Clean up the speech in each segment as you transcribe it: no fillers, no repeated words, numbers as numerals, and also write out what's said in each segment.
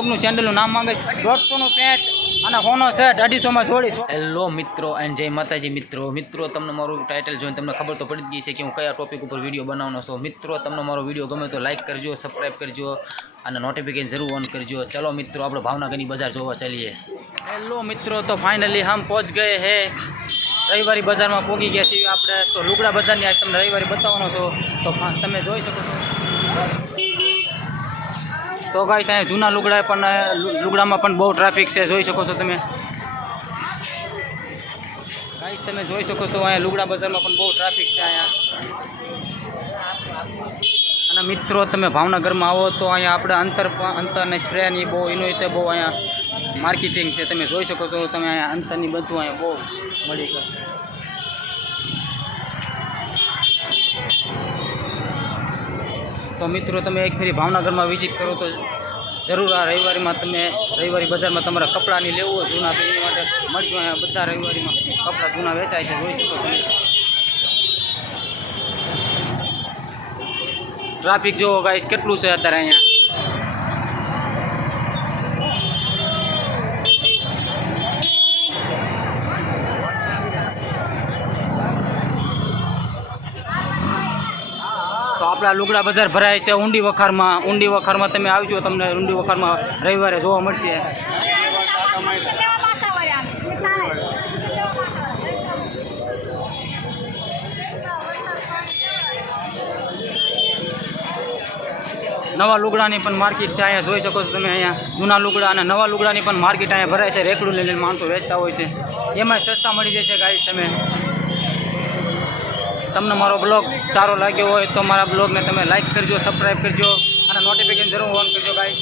બ્લોગનું ચેનલનું નામ માંગે 150નું પેન્ટ અને હોનો સેટ 250 માં જોડી. હેલો મિત્રો એન્ડ જય માતાજી મિત્રો તમને મારું ટાઇટલ જોઈને તમને ખબર તો પડી જ ગઈ છે કે હું કયા ટોપિક ઉપર વિડીયો બનાવવાનો છું. મિત્રો તમને મારો વિડીયો ગમે તો લાઇક કરજો, સબસ્ક્રાઈબ કરજો અને નોટિફિકેશન જરૂર ઓન કરજો. ચલો મિત્રો આપણે ભાવનગરની બજાર જોવા ચાલીએ. હેલો મિત્રો તો ફાઇનલી હમ પહોંચ ગए હે રવિવારી બજારમાં પહોંચી ગયા છીએ આપણે. તો લુગડા બજારની આજ તમને રવિવારી બતાવવાનો છો તો તમે જોઈ શકો છો. તો ગાઈસ અહીંયા જૂના લુગડામાં પણ બહુ ટ્રાફિક છે, જોઈ શકો છો તમે. ગાઈસ તમે જોઈ શકો છો અહીંયા લુગડા બજારમાં પણ બહુ ટ્રાફિક છે અહીંયા. અને મિત્રો તમે ભાવનગરમાં આવો તો અહીંયા આપણે અંતરને સ્પ્રેની બહુ એનું રીતે બહુ અહીંયા માર્કેટિંગ છે, તમે જોઈ શકો છો. તમે અહીંયા અંતરની બધું અહીંયા બહુ મળી શકે. તો મિત્રો તમે એક ફેરી ભાવનગરમાં વિઝિટ કરો તો જરૂર આ રવિવારી બજારમાં તમારા કપડાની લેવું હોય જૂના તો એની માટે મળજો. અહીંયા બધા રવિવારીમાં કપડાં જૂના વેચાય છે, જોઈ શકો તમે. ટ્રાફિક જોવો ગાઈસ કેટલું છે અત્યારે અહીંયા. તો આપણા લુગડા બજાર ભરાય છે ઊંડી વખારમાં તમે આવજો, તમને ઊંડી વખારમાં રવિવારે જોવા મળશે. નવા લુગડાની પણ માર્કેટ છે અહીંયા, જોઈ શકો છો તમે. અહીંયા જૂના લુગડા અને નવા લુગડાની પણ માર્કેટ અહીંયા ભરાય છે. રેકડું લઈને માણસો વેચતા હોય છે, એમાં સસ્તા મળી જશે ગાઈસ. તમને મારો બ્લોગ સારો લાગ્યો હોય તો મારા બ્લોગને તમે લાઈક કરજો, સબસ્ક્રાઈબ કરજો અને નોટિફિકેશન જરૂર ઓન કરજો ગાઈસ.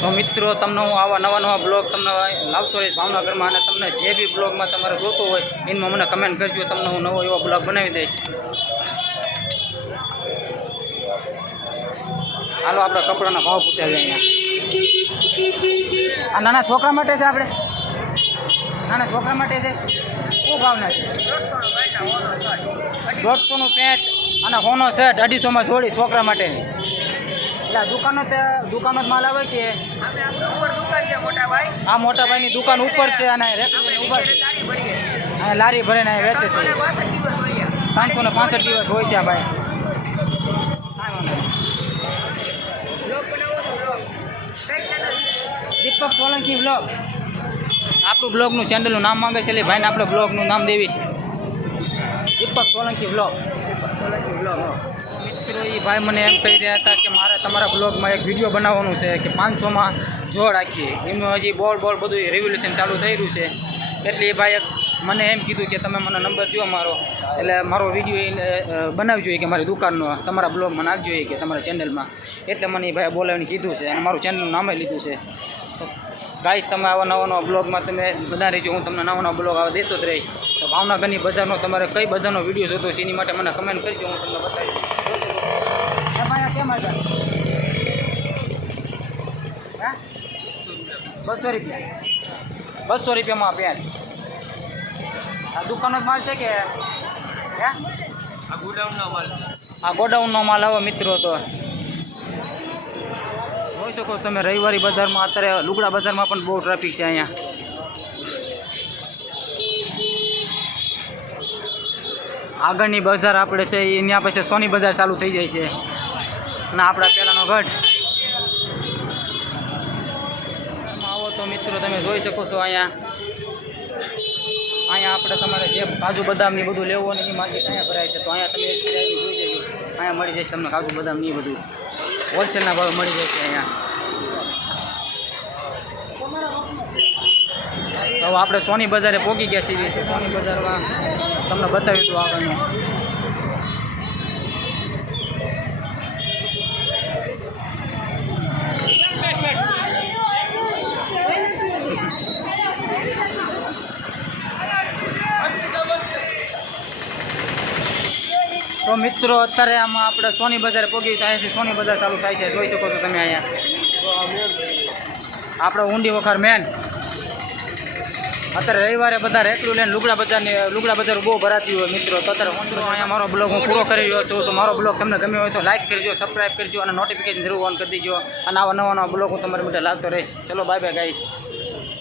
તો મિત્રો તમને હું આવા નવા બ્લોગ તમને લાવતો રહીશ ભાવનગરમાં. અને તમને જે બી બ્લોગમાં તમારે જોતું હોય એમાં મને કમેન્ટ કરજો, તમને હું નવો એવો બ્લોગ બનાવી દઈશ. હાલો આપણે કપડાના ભાવ પૂછાવીએ અહીંયા. આ નાના છોકરા માટે છે, આપણે નાના છોકરા માટે છે. શું ભાવના છે? 150નું પેન્ટ અને હોનો સેટ 250 માં જોડી છોકરા માટે. એટલે દુકાનો જ માલ આવે કે આ મોટા ભાઈની દુકાન ઉપર છે અને ઉપર લારી ભરીને વેચે છે. 565 દિવસ હોય છે આ ભાઈ. દીપક સોલંકી બ્લોગ આપણું બ્લોગનું ચેનલનું નામ માંગે છે, એટલે ભાઈને આપણે બ્લોગનું નામ દેવી છે દીપક સોલંકી બ્લોગ. મિત્રો એ ભાઈ મને એમ કહી રહ્યા હતા કે મારે તમારા બ્લોગમાં એક વિડીયો બનાવવાનું છે કે 500માં જોડ રાખીએ. એમનું હજી બોલ બધું રેવોલ્યુશન ચાલુ થઈ રહ્યું છે, એટલે એ ભાઈ મને એમ કીધું કે તમે મને નંબર દો મારો, એટલે મારો વિડીયો બનાવવી જોઈએ કે મારી દુકાનનો તમારા બ્લોગમાં નાખજો કે તમારા ચેનલમાં. એટલે મને એ ભાઈ બોલાવીને કીધું છે અને મારું ચેનલનું નામે લીધું છે. તો ગાઈસ તમે આવા નવા બ્લોગમાં તમે બના રહીજો, હું તમને નવા બ્લોગ આવા દેતો જ રહીશ. તો ભાવનગરની બજારનો તમારે કઈ બજારનો વિડીયો જોતો છે એની માટે મને કમેન્ટ કરજો, હું તમને બતાવીશ. કેમ હતા 200 રૂપિયા 200 રૂપિયામાં પેન્ટ. આ દુકાનનો જ માલ છે કે આ ગોડાઉનનો માલ આવે મિત્રો. તો જોઈ શકો તમે રવિવારી બજારમાં અત્યારે લુગડા બજારમાં પણ બહુ ટ્રાફિક છે અહીંયા. આગળની બજાર આપણે છે એના પછી સોની બજાર ચાલુ થઈ જાય છે અને આપણા પહેલાંનો ગઢ આવો તો મિત્રો તમે જોઈ શકો છો. અહીંયા આપણે તમારે જે કાજુ બદામની બધું લેવું હોય એની માર્કેટ અહીંયા ભરાય છે. તો અહીંયા તમે જોઈ જજો, અહીંયા મળી જશે તમને કાજુ બદામની બધું હોલસેલના ભાવે મળી જશે અહીંયા. તો આપણે સોની બજારે પહોંચી ગયા છીએ. સોની બજારમાં તમને બતાવી દઉં આગળનું. તો મિત્રો અત્યારે આમાં આપણે સોની બજારે પહોંચી થાય છે. સોની બજાર ચાલુ થાય છે, જોઈ શકો છો તમે અહીંયા. આપણે ઊંડી વખાર મેન અત્યારે રવિવારે બધા રેકડું લઈને લુગડા બજાર બહુ ભરાતી હોય મિત્રો. તો અત્યારે મિત્રો અહીંયા મારો બ્લોગ હું પૂરો કરી રહ્યો છું. તો મારો બ્લોગ તમને ગમ્યો હોય તો લાઈક કરજો, સબસ્ક્રાઈબ કરજો અને નોટિફિકેશન જરૂર ઓન કરી દેજો. અને આવા નવા બ્લોગ હું તમારી માટે લાવતો રહીશ. ચલો બાય બાય ગાઈસ.